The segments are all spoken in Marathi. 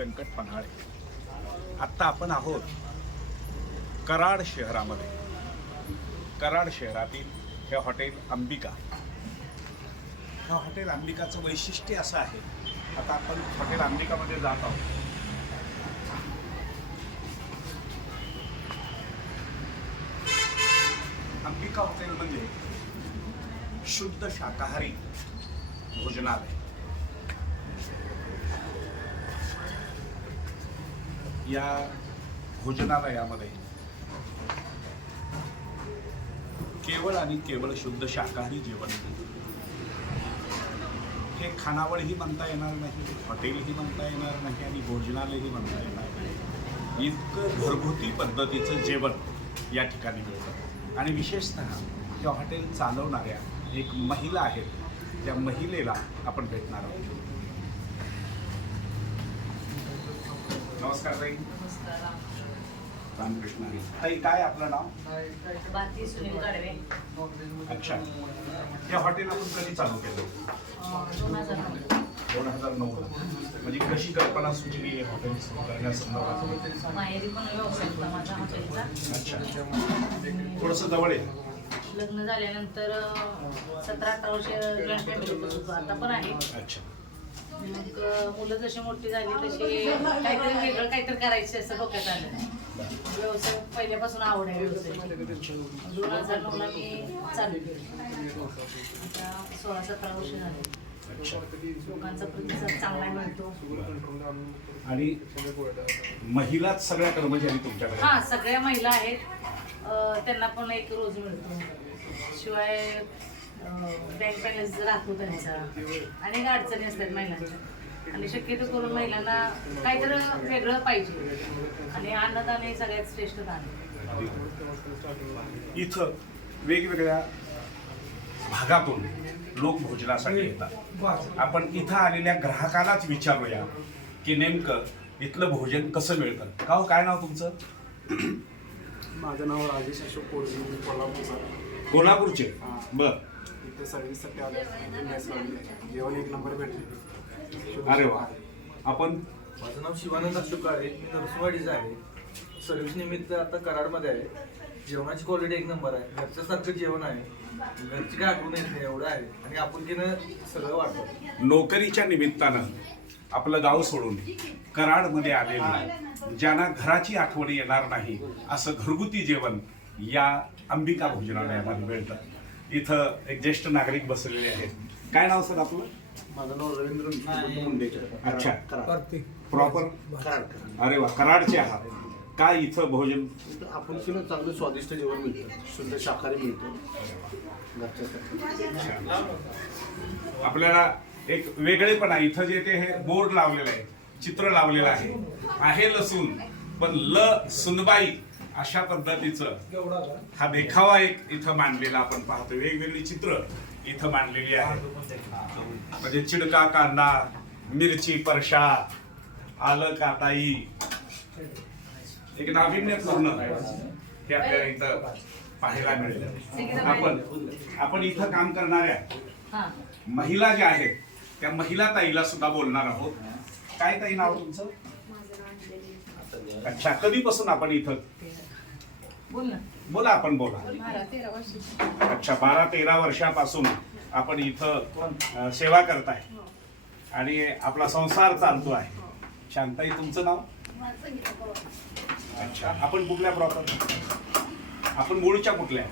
व्यंकट पन्हाळे. आत्ता आपण आहोत कराड शहरामध्ये. कराड शहरातील हे हॉटेल अंबिका. ह्या हॉटेल अंबिकाचं वैशिष्ट्य असं आहे. आता आपण हॉटेल अंबिकामध्ये जात आहोत. अंबिका हॉटेल म्हणजे शुद्ध शाकाहारी भोजनालय. या भोजनालयामध्ये केवळ आणि केवळ शुद्ध शाकाहारी जेवण हे खानावळही म्हणता येणार नाही हॉटेलही म्हणता येणार नाही आणि भोजनालयही म्हणता येणार नाही. इतकं घरगुती पद्धतीचं जेवण या ठिकाणी मिळतं. आणि विशेषतः हे हॉटेल चालवणाऱ्या एक महिला आहेत त्या महिलेला आपण भेटणार आहोत. नमस्कार ताई. रामकृष्ण. ताई काय आपलं नाव? सुनील गाडवे. अच्छा. हे हॉटेल आपण कधी चालू केलं? दोन हजार नऊ. म्हणजे कशी कल्पना सुचली हे हॉटेल सुरू करण्यासंदर्भात माहेरी पण व्यवसाय होता माझा हॉटेलचा. अच्छा. थोडंसं जवळ आहे. लग्न झाल्यानंतर सतरा अठरा वर्ष जॉईंट आता पण आहे. अच्छा. मग मुलं जशी मोठी झाली तशी काहीतरी वेगळं काहीतरी करायचं असं डोक्यात आलं. व्यवसाय पहिल्यापासून आवड आहे व्यवसाय दोन हजार नऊला मी चालू केली. आता सोळा सतरा वर्ष झाले. लोकांचा प्रतिसाद चांगला मिळतो. आणि महिलाच सगळ्या कर्मचारी तुमच्याकडे हा सगळ्या महिला आहेत. त्यांना पण एक रोज मिळतो. शिवाय बँक बॅलन्स राहतो त्यांचा अनेक अडचणी असतात महिलांच्या. आणि शक्यतो करून महिलांना काहीतरी वेगळं पाहिजे. आणि अन्नदान हे सगळ्यात श्रेष्ठ दान आहे. इथं वेगवेगळ्या भागातून लोक भोजनासाठी येतात. आपण इथं आलेल्या ग्राहकालाच विचारूया की नेमकं इथलं भोजन कसं मिळतं? का हो काय नाव तुमचं? माझं नाव राजेश अशोक कोल्हापूरचा कोल्हापूरचे? हा. बर. इथे सर्व्हिससाठी आलो आहे. मेस लावली आहे. जेवण एक नंबर भेटले. अरे वा. आपण माझं नाव शिवानंद अशोक काळे मी नरसुवाडीचा आहे. सर्व्हिस निमित्त आता कराडमध्ये आहे. जेवणाची क्वालिटी एक नंबर आहे. घरच्यासारखं जेवण आहे. घरची काय आठवण येत नाही एवढं आहे. आणि आपुलकीनं सगळं वाटतं नोकरीच्या निमित्तानं आपलं गाव सोडून कराडमध्ये आलेले ज्यांना घराची आठवण येणार नाही असं घरगुती जेवण या अंबिका भोजनालयामध्ये मिळतं. इथं एक ज्येष्ठ नागरिक बसलेले आहेत. काय नाव सर आपलं? माझं नाव रवींद्र मुंडेकर. अच्छा. प्रॉपर. अरे वा कराडचे आहात. काय इथं भोजन? इथं आपुलकीनं चांगलं स्वादिष्ट जेवण मिळतं. शुद्ध शाकाहारी मिळतं. आपल्याला एक वेगळेपणा इथं जे ते हे बोर्ड लावलेलं आहे चित्र लावलेलं आहे. आहे लसूण पण ल सुनबाई अशा पद्धतीचं हा देखावा एक इथं मांडलेला आपण पाहतो वेगवेगळी चित्र इथं मांडलेली आहे म्हणजे चिडका कांदा मिरची परशा आलं काताई. एक नाविन्यपूर्ण हे आपल्याला इथं पाहायला मिळेल. आपण आपण इथं काम करणाऱ्या हा. महिला ज्या आहेत त्या महिला ताईला सुद्धा बोलणार आहोत. काय ताई नाव? तुमचं? अच्छा कधीपासून आपण इथं बोल आपण बोला. अच्छा बारा तेरा वर्षापासून आपण इथं सेवा करताय. आणि आपला संसार चालतो आहे. शांताई तुमचं नाव? अच्छा आपण कुठल्या प्रॉपर? आपण मूळच्या कुठल्या?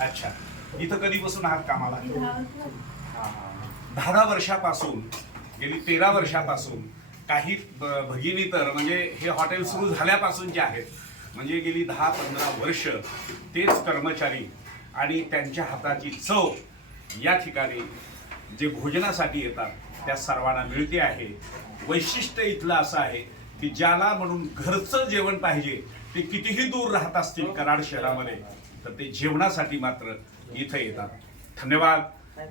अच्छा इथं कधीपासून आहात कामाला? हा. दहा वर्षापासून गेली तेरा वर्षापासून काही भगिनी तर म्हणजे हे हॉटेल सुरू झाल्यापासूनचे आहेत. म्हणजे गेली दहा पंधरा वर्ष तेच कर्मचारी आणि त्यांच्या हाताची चव या ठिकाणी जे भोजनासाठी येतात त्या सर्वांना मिळते आहे. वैशिष्ट्य इथलं असं आहे की ज्याला म्हणून घरचं जेवण पाहिजे ते कितीही दूर राहत असतील कराड शहरामध्ये तर ते जेवणासाठी मात्र इथं येतात. धन्यवाद.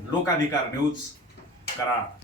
लोकाधिकार न्यूज कराड.